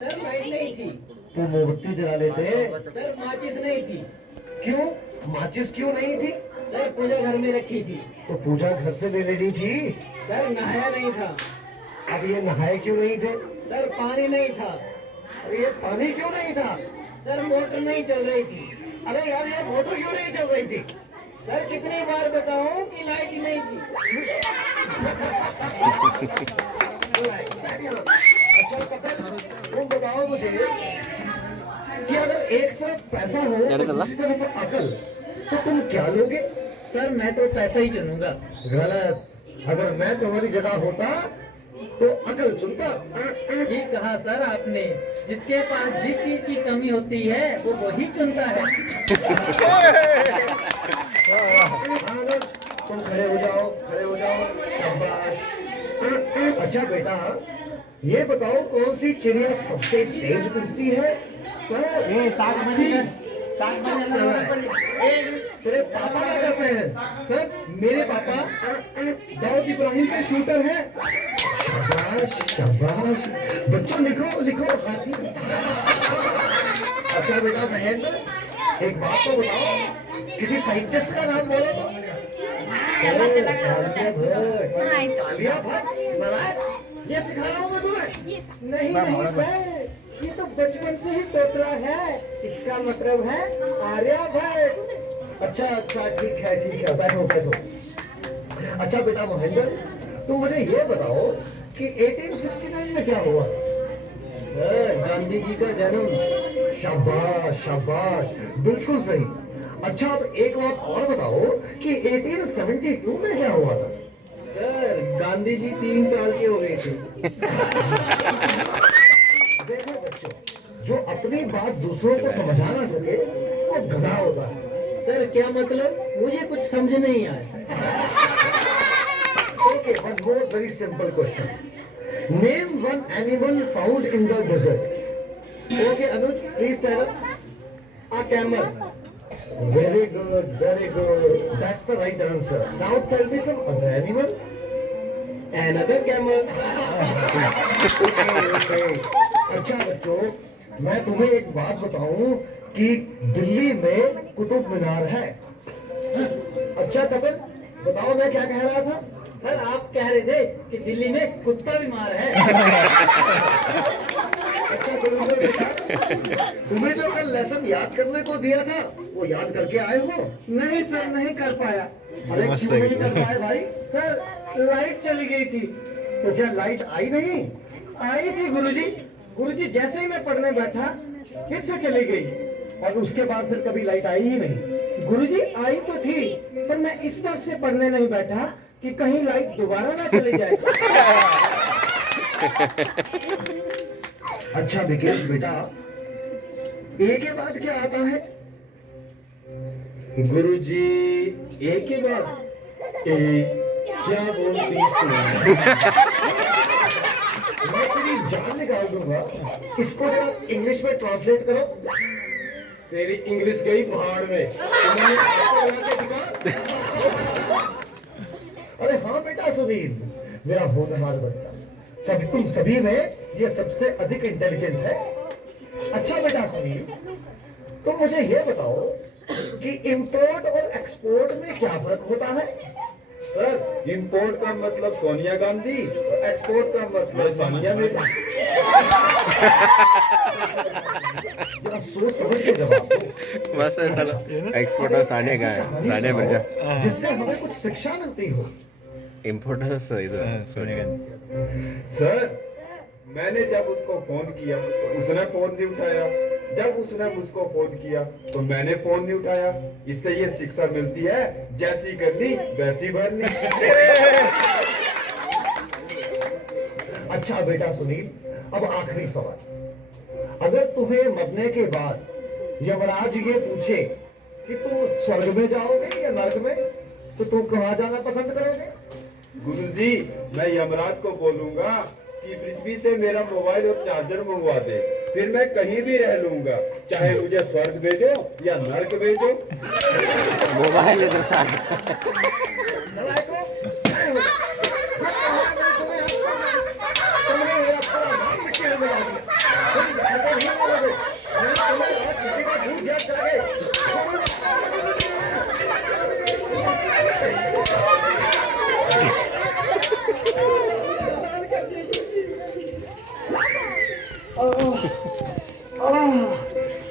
Sir light नहीं थी। तो मोमबत्ती जला लेते। सर माचिस नहीं थी। क्यों? माचिस क्यों नहीं थी? सर पूजा घर में रखी थी। तो पूजा घर से ले लेनी थी। सर नहाया नहीं था। अब ये नहाए क्यों नहीं थे? सर पानी नहीं था। अरे ये पानी क्यों नहीं था? सर मोटर नहीं चल रही थी। अरे यार ये मोटर क्यों नहीं चल रही थी? सर कितनी बार बताऊं कि लाइट नहीं थी। अच्छा कपिल, तुम बताओ मुझे कि अगर एक तरफ पैसा हो और दूसरी तरफ अकल, तो तुम क्या लोगे? सर मैं तो पैसा ही चुनूंगा। गलत। अगर मैं तुम्हारी जगह होता तो अकल चुनता। ये कहा सर आपने, जिसके पास जिस चीज की कमी होती है वो वही चुनता है। तुम खड़े हो जाओ, खड़े हो जाओ। शाबाश। अच्छा बेटा, ये बताओ कौन सी चिड़िया सबसे तेज उड़ती है? सर तेरे पापा क्या करते हैं? सर मेरे पापा दाऊद इब्राहिम के शूटर हैं। शाबाश शाबाश। बच्चों लिखो लिखो हाथी। अच्छा बेटा महेंद्र, एक बात तो बताओ, किसी साइंटिस्ट का नाम बोलो तो। तालिया भट्ट नारायण, ये सिखा रहा हूँ मैं तुम्हें। नहीं नहीं सर, ये तो बचपन से ही तोतला है। इसका मतलब है आर्यभट्ट। अच्छा अच्छा ठीक है बैठो बैठो। अच्छा बेटा महेंद्र, तुम मुझे ये बताओ कि 1869 में क्या हुआ? सर गांधी जी का जन्म। शाबाश शाबाश, बिल्कुल सही। अच्छा अब एक बात और बताओ कि 1872 में क्या हुआ था? सर गांधी जी 3 साल के हो गए थे। देखो बच्चों, जो अपनी बात दूसरों को समझा ना सके वो गधा होता है। सर क्या मतलब? मुझे कुछ समझ नहीं आया। Okay, one more very simple question. Name one animal found in the desert. Okay, Anuj, please tell us. A camel. Very good, very good. That's the right answer. Now tell me some other animal. Another camel. Okay. अच्छा बच्चों, मैं तुम्हें एक बात बताऊं कि दिल्ली में कुतुब मीनार है। अच्छा कपिल, बताओ मैं क्या कह रहा था? सर आप कह रहे थे कि दिल्ली में कुत्ता बीमार है। अच्छा तुम्हें जो कल लेसन याद करने को दिया था वो याद करके आए हो? नहीं सर नहीं कर पाया। अरे क्यों नहीं कर पाए भाई? सर लाइट चली गई थी। तो क्या लाइट आई नहीं? आई थी गुरुजी। गुरुजी जैसे ही मैं पढ़ने बैठा फिर से चली गई। और उसके बाद फिर कभी लाइट आई ही नहीं? गुरुजी आई तो थी, पर मैं इस तरह से पढ़ने नहीं बैठा कि कहीं लाइट दोबारा ना चली जाए। अच्छा विकेश बेटा, ए के बाद क्या आता है? गुरुजी एक के बाद क्या बोलती मैं तेरी जान निकाल दूंगा। इसको जरा इंग्लिश में ट्रांसलेट करो। तेरी इंग्लिश गई पहाड़ में। अरे हाँ बेटा सुनील, मेरा होनहार बच्चा, तुम सभी में ये सबसे अधिक इंटेलिजेंट है। अच्छा बेटा सुनील, तुम मुझे ये बताओ कि इंपोर्ट और एक्सपोर्ट में क्या फर्क होता है? सर इंपोर्ट का मतलब सोनिया गांधी और एक्सपोर्ट का मतलब सोनिया मिर्जा। जरा सोच समझ के जवाब दो। बस एक्सपोर्टर सानिया का है, सानिया मिर्जा। जिससे हमें कुछ शिक्षा मिलती हो। इम्पोर्टर सोनिया गांधी। सर मैंने जब उसको फोन किया तो उसने फोन नहीं उठाया, जब उसने मुझको फोन किया तो मैंने फोन नहीं उठाया। इससे ये शिक्षा मिलती है, जैसी करनी वैसी भरनी। अच्छा बेटा सुनील, अब आखिरी सवाल, अगर तुम्हें मरने के बाद यमराज ये पूछे कि तुम स्वर्ग में जाओगे या नरक में, तो तुम कहाँ जाना पसंद करोगे? गुरुजी मैं यमराज को बोलूंगा कि पृथ्वी से मेरा मोबाइल और चार्जर मंगवा दे, फिर मैं कहीं भी रह लूंगा, चाहे मुझे स्वर्ग भेजो या नर्क भेजो। मोबाइल इधर से तुमने मेरा पूरा नाम मिट्टी में मिला दिया।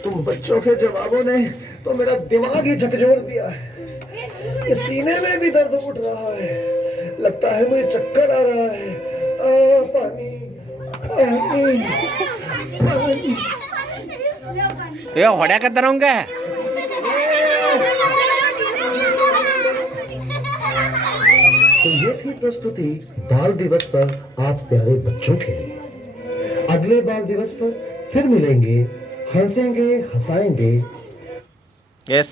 तुम बच्चों के जवाबों ने तो मेरा दिमाग ही झकझोर दिया है। ये सीने में भी दर्द उठ रहा है, लगता है मुझे चक्कर आ रहा है। पानी पानी पानी। ये होड्या करता रहूंगा। तो ये थी प्रस्तुति बाल दिवस पर आप प्यारे बच्चों के लिए। अगले बाल दिवस पर फिर मिलेंगे, हंसेंगे, हंसाएंगे। यस